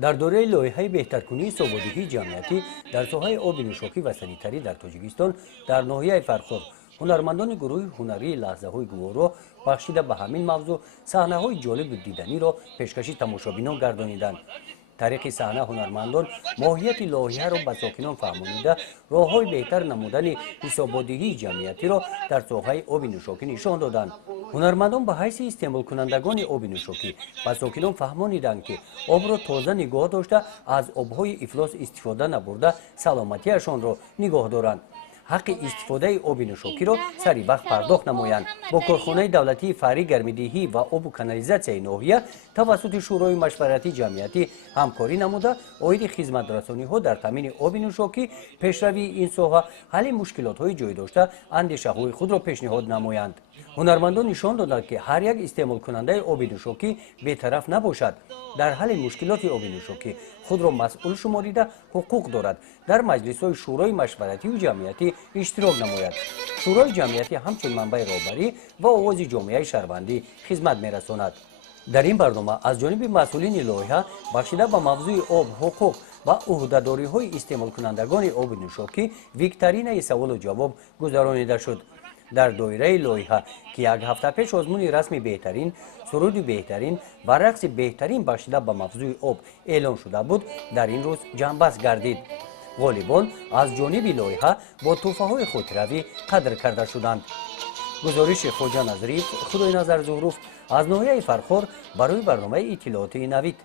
در دوره لایحه بهترکنی سوادهی جمعیتی در ساحه آب نوشاکی و سانیتری در تاجیکستان در ناحیه فرخور هنرمندان گروه هنری لحظه های گوارا بخشیده به همین موضوع صحنه های جالب دیدنی را پیشکش تماشابینان گردانیدند. طریق صحنه هنرمندان ماهیت لایحه را به ساکنان فهمانیده راههای بهتر نمودن حسابدهی جمعیتی را در ساحه آب نوشاکی نشان دادند. هنرمندان به حیث استعمال کنندگان آب نوشاکی به ساکنان فهمانیدند که آب را تازه نگاه داشته از آبهای افلاس استفاده نبرده سلامتیشان را نگاه دارند. حق استفاده آب نوشاکی را سری وقت پرداخت نمایند. با کارخانه دولتی فری گرمدهی و آب و کانالیزاسیای ناحیه توسط شورای مشورتی جمعیتی همکاری نموده عاید خدمت رسانی ها در تامین آب نوشاکی پیشروی این ساحه حل مشکلات های جای داشته اندیشه های خود را پیشنهاد نمایند. هنرمندان نشان دادند که هر یک استعمال کننده آب نوشاکی بی‌طرف نباشد. در حل مشکلات آب نوشاکی خود را مسئول شماریده حقوق دارد در مجلس های شورای مشورتی و جمعیتی اشتراک نماید. شورای جمعیتی همچون منبع رهبری و آواز جامعه شهروندی خدمت می‌رساند. در این برنامه از جانب مسئولین لایحه بخشیده به موضوع آب، حقوق و عهده‌داری های استعمال کنندگان آب نوشاکی ویکتورینای سوال و جواب گذرانیده شد. در دایره لایحه که یک هفته پیش آزمون رسمی بهترین، سرود بهترین و رقص بهترین بخشیده به موضوع آب اعلان شده بود، در این روز جنبش گردید. غالبان از جانب لایحه با تحفه های خودروی قدر کرده شدند. گزارش خواجه نظریف خدای نظر ظهروف از ناحیه فرخور برای برنامه اطلاعاتی نوید.